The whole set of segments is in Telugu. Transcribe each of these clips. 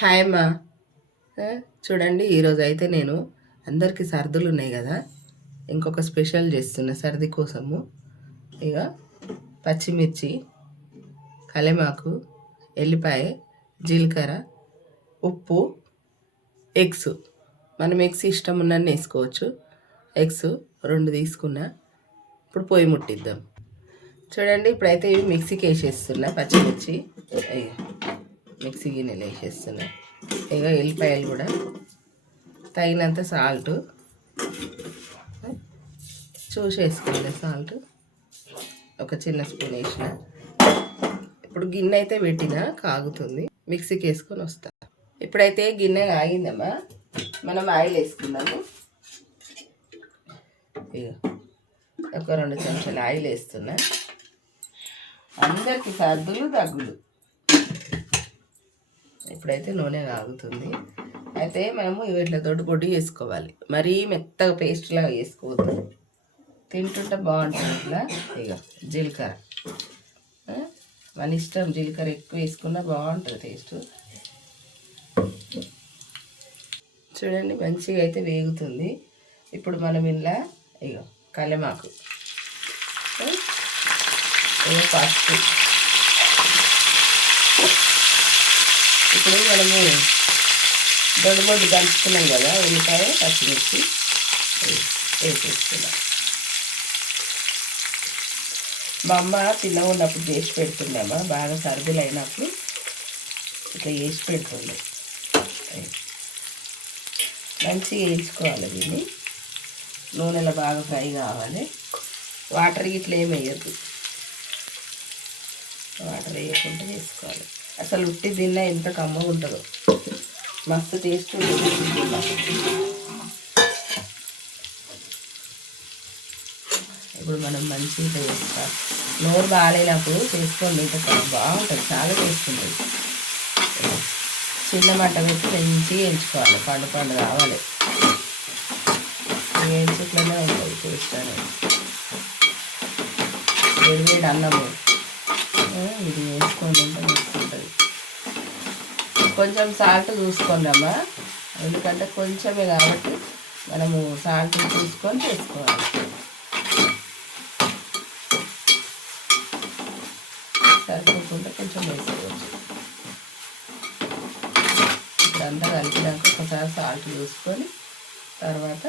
హాయ్ అమ్మా. చూడండి, ఈరోజు అయితే నేను అందరికీ సర్దులు ఉన్నాయి కదా, ఇంకొక స్పెషల్ చేస్తున్నా సర్ది కోసము. ఇక పచ్చిమిర్చి, కలెమాకు, ఎల్లిపాయ, జీలకర్ర, ఉప్పు, ఎగ్స్. మనం ఎగ్స్ ఇష్టం ఉన్నన్ని వేసుకోవచ్చు. ఎగ్స్ 2 తీసుకున్నా. ఇప్పుడు పొయ్యి ముట్టిద్దాం. చూడండి, ఇప్పుడైతే ఇవి మిక్సీకి వేసేస్తున్నా. పచ్చిమిర్చి మిక్సీ గిన్నెలు వేసేస్తున్నా. ఇక ఎల్లిపాయలు కూడా తగినంత సాల్ట్ చూసి వేసుకోండి. సాల్ట్ ఒక చిన్న స్పూన్ వేసిన. ఇప్పుడు గిన్నె అయితే పెట్టినా కాగుతుంది. మిక్సీకి వేసుకొని వస్తా. ఇప్పుడైతే గిన్నె ఆగిందమ్మా, మనం ఆయిల్ వేసుకున్నాము. ఇక ఒక 2 చెంచాలు ఆయిల్ వేస్తున్నా. అందరికి సర్దులు దగ్గులు. ఇప్పుడైతే నూనె కాగుతుంది. అయితే మనము ఇట్లా పొడి వేసుకోవాలి. మరీ మెత్తగా పేస్ట్లాగా వేసుకోవద్దు, తింటుంటే బాగుంటుంది ఇట్లా. ఇక జీలకర్ర మన ఇష్టం, జీలకర్ర ఎక్కువ వేసుకున్నా బాగుంటుంది టేస్ట్. చూడండి, మంచిగా అయితే వేగుతుంది. ఇప్పుడు మనం ఇలా ఇక కలెమాకు, పసుపు. ఇప్పుడు మనము దొడ్డు దంచుకున్నాం కదా, ఉల్లిపాయ పచ్చిమిర్చి వేసేస్తున్నాం. మా అమ్మ చిన్నగా ఉన్నప్పుడు చేసి పెడుతుందమ్మా, బాగా సర్దులు అయినప్పుడు ఇట్లా చేసి పెడుతుంది. మంచిగా వేయించుకోవాలి దీన్ని. నూనెలో బాగా ఫ్రై కావాలి. వాటర్ ఇట్లా ఏమి వేయద్దు, వాటర్ వేయకుండా వేసుకోవాలి. అసలు ఉట్టి తిన్నా ఎంత కమ్మగా ఉంటుందో, మస్తు టేస్ట్ ఉంటుంది. ఇప్పుడు మనం మంచిగా వేస్తాం. నోరు బాగాలేనప్పుడు చేసుకోండి, ఇంత బాగుంటుంది, చాలా టేస్ట్ ఉంటుంది. చిన్న మంట పెట్టి మంచిగా వేయించుకోవాలి. పండు కావాలి, వేయించుట్లోనే ఉంటుంది టేస్ట్ అనేది. వేడి అన్నము ఇది వేసుకొని ఉంటే ఉంటుంది. కొంచెం సాల్ట్ చూసుకోండి అమ్మా, ఎందుకంటే కొంచెమే కాబట్టి మనము సాల్ట్ చూసుకొని చేసుకోవాలి. సరిపోకుండా కొంచెం వేసుకోవచ్చు. ఇప్పుడంతా కలిపినాక ఒకసారి సాల్ట్ చూసుకొని తర్వాత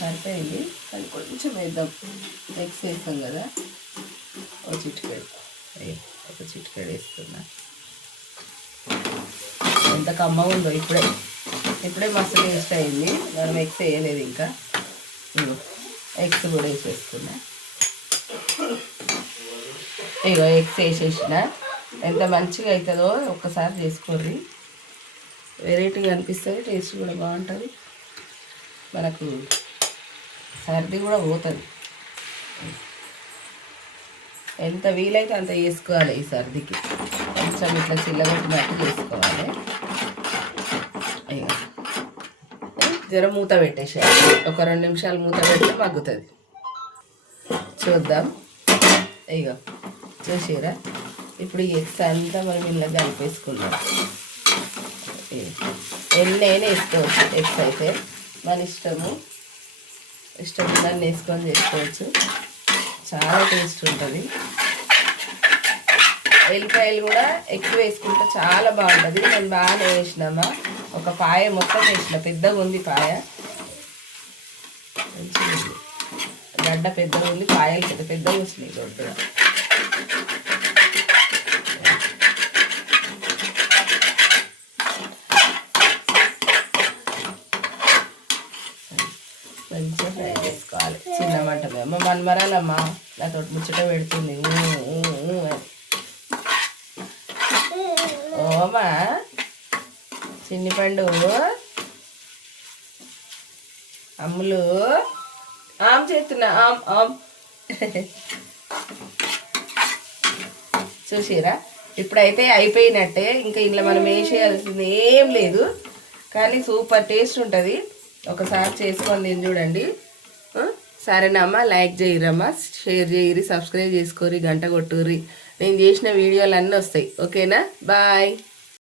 సరిపోయింది. కానీ కొంచెం వేద్దాం, ఎగ్స్ వేస్తాం కదా. ఒక చిటికెడు వేస్తున్నా. ఎంత కమ్మగా ఉందో ఇప్పుడే మస్తు టేస్ట్ అయింది. మనం ఎగ్స్ వేయలేదు ఇంకా. ఎగ్స్ కూడా వేసేస్తున్నా. ఇగో ఎగ్స్ వేసేసిన. ఎంత మంచిగా అవుతుందో ఒక్కసారి చేసుకోర్రి, వెరైటీగా అనిపిస్తుంది, టేస్ట్ కూడా బాగుంటుంది. మనకు సర్ది కూడా పోతుంది. ఎంత వీలైతే అంత వేసుకోవాలి. ఈ సర్దికి కొంచెం ఇట్లా చిల్లగొట్టినట్టు చేసుకోవాలి. జర మూత పెట్టేసేయాలి. ఒక 2 నిమిషాలు మూత పెడితే మగ్గుతుంది. చూద్దాం. ఇక చూసిరా, ఇప్పుడు ఈ ఎగ్స్ అంతా మనం ఇలా కలిపేసుకుందాం. ఎన్నైనా వేసుకోవచ్చు. ఎగ్స్ అయితే మన ఇష్టం దాన్ని వేసుకొని చేసుకోవచ్చు. చాలా టేస్ట్ ఉంటుంది. ఎల్లిపాయలు కూడా ఎక్కువ వేసుకుంటే చాలా బాగుంటుంది. నేను బాగానే వేసినామా, ఒక పాయ మొత్తం వేసిన. పెద్దగా ఉంది పాయ, మంచిగా ఉంది. గడ్డ పెద్దగా ఉంది, పాయలు పెద్దగా వస్తున్నాయి దొడ్డుగా. మంచిగా ఫ్రై చేసుకోవాలి. చిన్న మంట మేము మనమరాలమ్మ నాతో ముచ్చట పెడుతుంది. ఓమా చిన్ని పండు అమ్ములు ఆమ్ చేస్తున్నా. ఆమ్ చూసిరా, ఇప్పుడైతే అయిపోయినట్టే. ఇంకా ఇంట్లో మనం వేసేయాల్సింది ఏం లేదు, కానీ సూపర్ టేస్ట్ ఉంటుంది. ఒకసారి చేసుకొని తిని చూడండి. సరేనమ్మా, లైక్ చేయరమ్మా, షేర్ చేయరి, సబ్స్క్రైబ్ చేసుకోరి, గంట కొట్టుర్రి. నేను చేసిన వీడియోలు అన్నీ వస్తాయి. ఓకేనా? బాయ్.